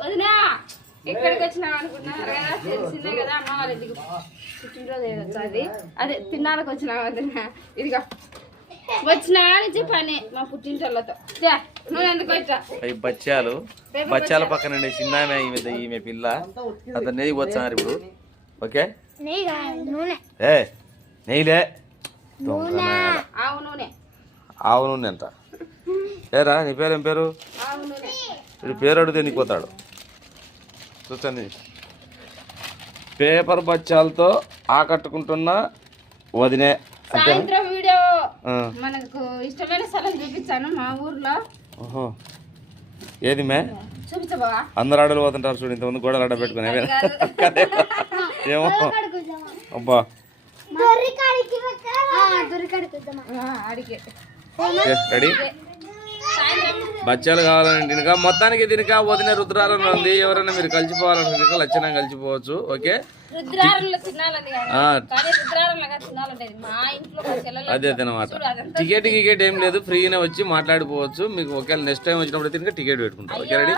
వదినా ఎక్కడికి వచ్చినావు అనుకున్నారు కదా, తెలిసిందే కదా అమ్మ వాళ్ళ ఇంటికి పుట్టినరోజు ఏదొచ్చు అది అదే తిన్నాళ్ళకి వచ్చినావు వదినా. ఇదిగా వచ్చినా నుంచి పని మా పుట్టింటోళ్ళతో. నువ్వు ఎందుకు వచ్చా? అవి బచ్చాల పక్కన చిన్న ఈమె పిల్ల అతను నెయ్యి వచ్చారు ఇప్పుడు. ఓకే ఏ నెయ్యిలే ఆవు నూనె. ఆవు నూనె ఎంత ఏరా? నీ పేరు ఏం పేరు? ఆవు నూనె. వీడు పేరు అడిగితే నీకు పోతాడు. చూస్తాను పేపర్ బచ్చాలతో ఆకట్టుకుంటున్న వదినే. సాయంత్రం వీడియో మనకు ఇష్టమైన స్థలం చూపించాను మా ఊర్లో. ఓహో ఏది మే? చూపించబా? అందరు ఆడలు పోతుంటారు చూడు, ఇంతమంది గోడలు అడ్డ పెట్టుకుని ఏమో. అబ్బా రెడీ బచ్చాలు కావాలని తినక మొత్తానికి తినక వదిన రుద్రాలను ఉంది. ఎవరైనా మీరు కలిసిపోవాలని తినక లక్షణం కలిసిపోవచ్చు. ఓకే అదే అనమాట. టికెట్ ఏం లేదు, ఫ్రీగానే వచ్చి మాట్లాడిపోవచ్చు. మీకు ఒకవేళ నెక్స్ట్ టైం వచ్చినప్పుడు తినక టికెట్ పెట్టుకుంటారు. Okay ready.